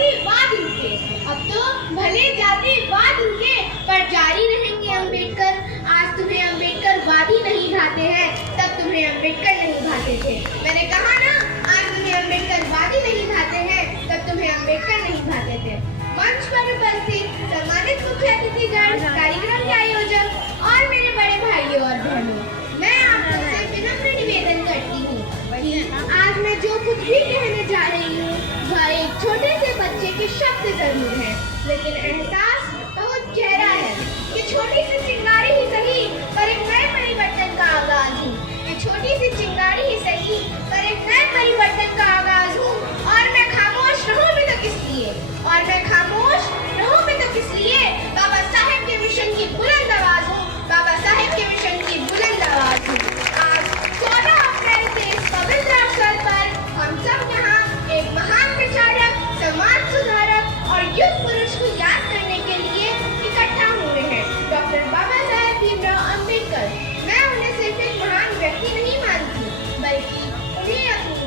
जातिवाद रुके, अब तो भले जातिवाद रुके पर जारी रहेंगे अम्बेडकर। आज तुम्हें अम्बेडकरवादी नहीं भाते हैं, तब तुम्हें अम्बेडकर नहीं भाते थे। मैंने कहा ना, आज तुम्हें अम्बेडकरवादी नहीं भाते हैं, तब तुम्हें अम्बेडकर नहीं भाते थे। मंच पर उपस्थित सम्मानित मुख्य अतिथिगण, कार्यक्रम के आयोजक और मेरे बड़े भाइयों और बहनों, मैं आप सबसे विनम्र निवेदन करती हूँ कि आज मैं जो कुछ भी कहने जा रही हूँ वह एक छोटे से बच्चे के शब्द जरूर है, लेकिन एहसास बहुत गहरा है। ये छोटी सी चिंगारी ही सही पर एक नए परिवर्तन का आगाज हूँ। ये छोटी सी चिंगारी ही सही पर एक नए परिवर्तन का आगाज हूँ। और मैं खामोश रहूँ भी तो किस लिए, और मैं खामोश रहूँ भी तो किस लिए। बाबा साहेब के मिशन की बुलंद आवाज हूँ, बाबा साहेब के मिशन की बुलंद आवाज हूँ। आज 14 अप्रैल के इस पवित्र अवसर पर हम सब यहाँ एक महान विचारक, समाज सुधारक और युग पुरुष को याद करने के लिए इकट्ठा हुए हैं, डॉक्टर बाबा साहेब भीमराव अम्बेडकर। मैं उन्हें सिर्फ एक महान व्यक्ति नहीं मानती, बल्कि उन्हें अपनी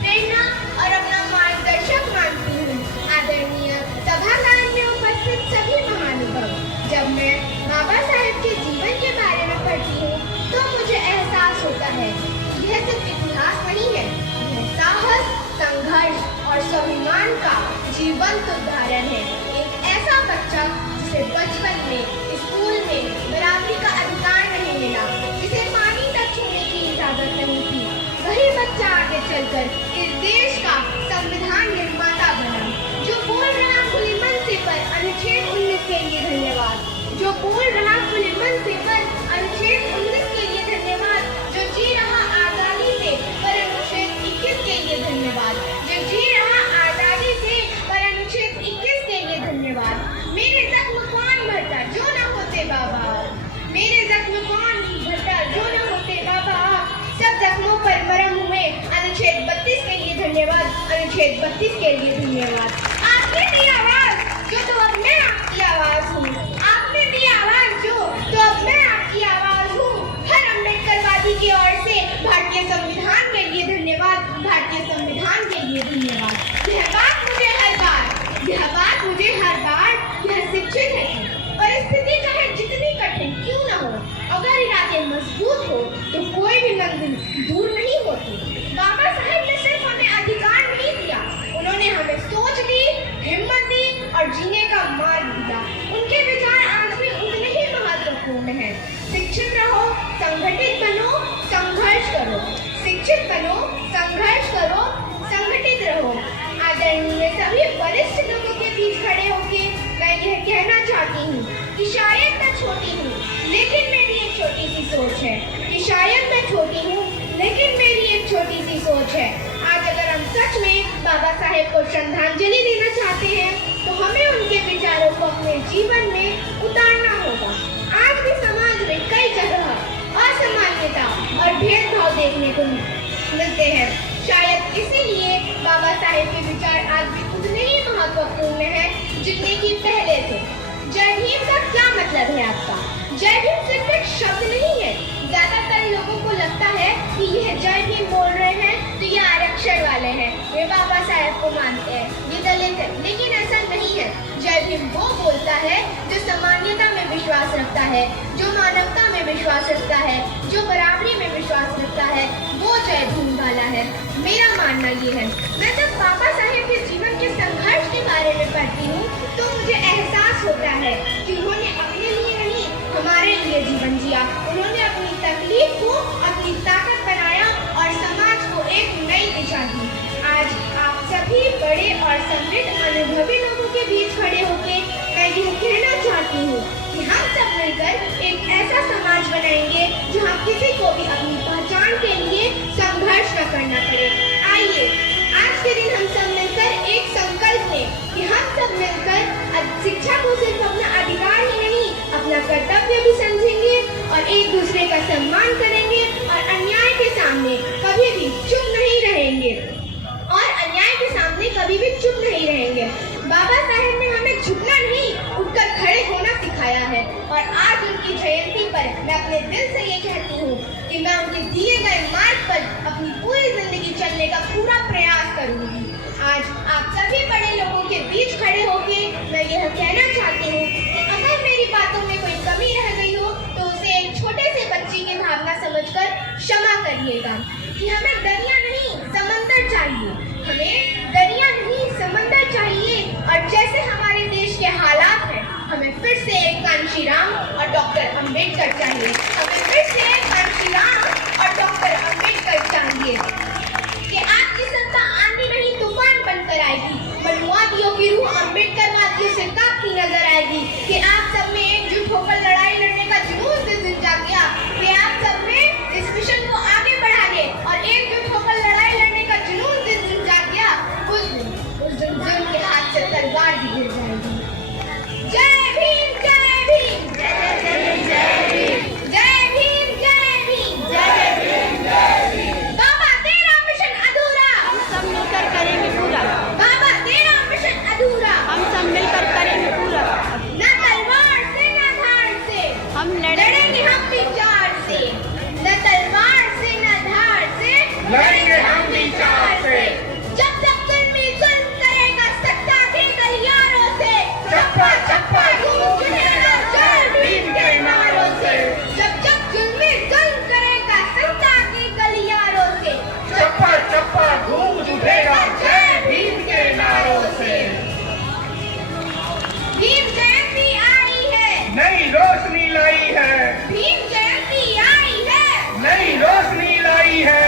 प्रेरणा और अपना मार्गदर्शक मानती हूँ। आदरणीय सभागार में उपस्थित सभी महानुभाव, जब मैं बाबा साहेब के जीवन के बारे में पढ़ती हूँ तो मुझे एहसास होता है कि यह सिर्फ इतिहास नहीं है, यह साहस, संघर्ष और स्वाभिमान का जीवंत उदाहरण है। एक ऐसा बच्चा जिसे बचपन में स्कूल में बराबरी का अधिकार नहीं मिला, जिसे पानी तक छूने की इजाजत नहीं थी, वही बच्चा आगे चलकर इस देश का संविधान निर्माता बना। जो बोल रहा खुले मन से पर अनुच्छेद 19 के लिए धन्यवाद, जो बोल रहा खुले मन से पर अनुच्छेद 19 के लिए धन्यवाद, जो जी रहा आजादी से पर अनुच्छेद 21 के लिए धन्यवाद, जो जी रहा आजादी से पर अनुच्छेद 21 के लिए धन्यवाद। मेरे जख्म कौन भरता जो न होते बाबा, मेरे जख्म कौन भरता जो न होते बाबा, सब जख्मों पर मरहम हुए। अनुच्छेद 32 के लिए धन्यवाद, अनुच्छेद 32 के लिए धन्यवाद। आपने दी आवाज जो, तो अब मैं आपकी आवाज हूँ। आपने दी आवाज जो, तो अब मैं आपकी आवाज हूँ। हर अम्बेडकरवादी की ओर से भारतीय संविधान के लिए धन्यवाद, भारतीय संविधान के लिए धन्यवाद। यह बात मुझे हर बार यह शिक्षित है कि परिस्थिति चाहे जितनी कठिन क्यों न हो, अगर इरादे मजबूत हो तो कोई भी मंजिल दूर नहीं होती। बाबा साहेब ने सिर्फ हमें अधिकार नहीं दिया, उन्होंने हमें सोच दी, हिम्मत दी और जीने का मार्ग दिया। उनके विचार आज भी उतने ही महत्वपूर्ण हैं। शिक्षित रहो, संगठित बनो, संघर्ष करो। शिक्षित बनो, संघर्ष करो, संगठित रहो। आदरणीय सभी वरिष्ठ लोगों के बीच खड़े होके मैं यह कहना चाहती हूँ कि शायद मैं छोटी हूँ, लेकिन मेरी एक छोटी सी सोच है। कि शायद मैं छोटी हूँ, लेकिन मेरी एक छोटी सी सोच है। आज अगर हम सच में बाबा साहेब को श्रद्धांजलि देना चाहते हैं तो हमें उनके विचारों को अपने जीवन में उतारना होगा। आज भी समाज में कई जगह असमानता और भेदभाव देखने को मिलते हैं। शायद इसीलिए बाबा साहेब के विचार आज भी उतने ही महत्वपूर्ण हैं जितने कि पहले थे। जय भीम का क्या मतलब है आपका? जय भीम सिर्फ एक शब्द नहीं है। ज्यादातर लोगों को लगता है कि यह जय भीम बोल रहे हैं तो ये आरक्षण वाले हैं, ये बाबा साहेब को मानते हैं, ये दलित है, लेकिन ऐसा नहीं है। जय भीम वो बोलता है जो समानता में विश्वास रखता है, जो मानवता में विश्वास रखता है, जो बराबरी में विश्वास रखता है, वो जय भीम वाला है। मेरा मानना ये है, मैं जब बाबा साहेब के जीवन के संघर्ष के बारे में पढ़ती हूँ तो मुझे एहसास होता है कि उन्होंने अपने लिए नहीं, हमारे लिए जीवन जिया। उन्होंने अपनी तकलीफ को अपनी ताकत बनाया और समाज को एक नई दिशा दी। आज आप सभी बड़े और समृद्ध अनुभवी लोगों के बीच खड़े होकर मैं यह कहना चाहती हूँ कि हम सब मिलकर एक ऐसा समाज बनाएंगे जहाँ किसी को भी अपनी पहचान के लिए संघर्ष न करना पड़े। आइए आज के दिन हम सब मिलकर एक संकल्प लें कि हम सब मिलकर शिक्षा को सिर्फ अपना अधिकार ही नहीं, अपना कर्तव्य भी समझेंगे और एक दूसरे का सम्मान करेंगे और अन्याय के सामने कभी भी चुप नहीं रहेंगे बाबा साहेब ने हमें झुकना नहीं, उठकर खड़े होना सिखाया है। और आज उनकी जयंती पर मैं अपने दिल से ये कहती हूँ कि मैं उनके दिए गए मार्ग पर अपनी पूरी जिंदगी चलने का पूरा प्रयास करूँगी। आज आप सभी बड़े लोगों के बीच खड़े होके मैं यह कहना चाहती हूँ कि अगर मेरी बातों में कोई कमी रह गई हो तो उसे एक छोटे से बच्चे की भावना समझकर क्षमा करिएगा कि हमें दरिया नहीं समंदर चाहिए, हमें दरिया नहीं समंदर चाहिए। और जैसे हमारे देश के हालात हैं, हमें फिर से एक कांशीराम और डॉक्टर अंबेडकर चाहिए, हमें फिर से एक कांशीराम और डॉक्टर अंबेडकर चाहिए कि आपकी सत्ता आंधी नहीं तूफान बनकर आएगी, मनुवादियों की रूह अंबेडकरवादियों से कांपती नजर आएगी कि आप सब में एकजुट होकर लड़ाई लड़ने का जुनून जिस दिन जाग गया, वे आप सब में इस मिशन को आगे बढ़ाने और एकजुट होकर लड़ाई लड़ने का जुनून जिस दिन जाग गया, उस दिन जुल्म के हाथ से तलवार भी गिर जाएगी। जय भीम जय भीम जय भीम जय भीम जय भीम जय भीम जय भीम जय भीम। बाबा तेरा मिशन अधूरा हम सब मिलकर करेंगे पूरा, बाबा तेरा मिशन अधूरा हम सब मिलकर करेंगे पूरा। न तलवार से न धार से हम लड़ेंगे हम विचार से, न तलवार से न धार से लड़ेंगे हम विचार से। जब तक जुल्मी जुल्म करेगा सत्ता के गलियारों से, चप्पा चप्पा गूंज उठेगा जय भीम के नारों से। जब तक जुल्मी जुल्म करेगा सत्ता के गलियारों से, चप्पा चप्पा गूंज उठेगा जय भीम के नारों से। भीम जयंती आई है, नई रोशनी लाई है, भीम जयंती आई है, नई रोशनी लाई है।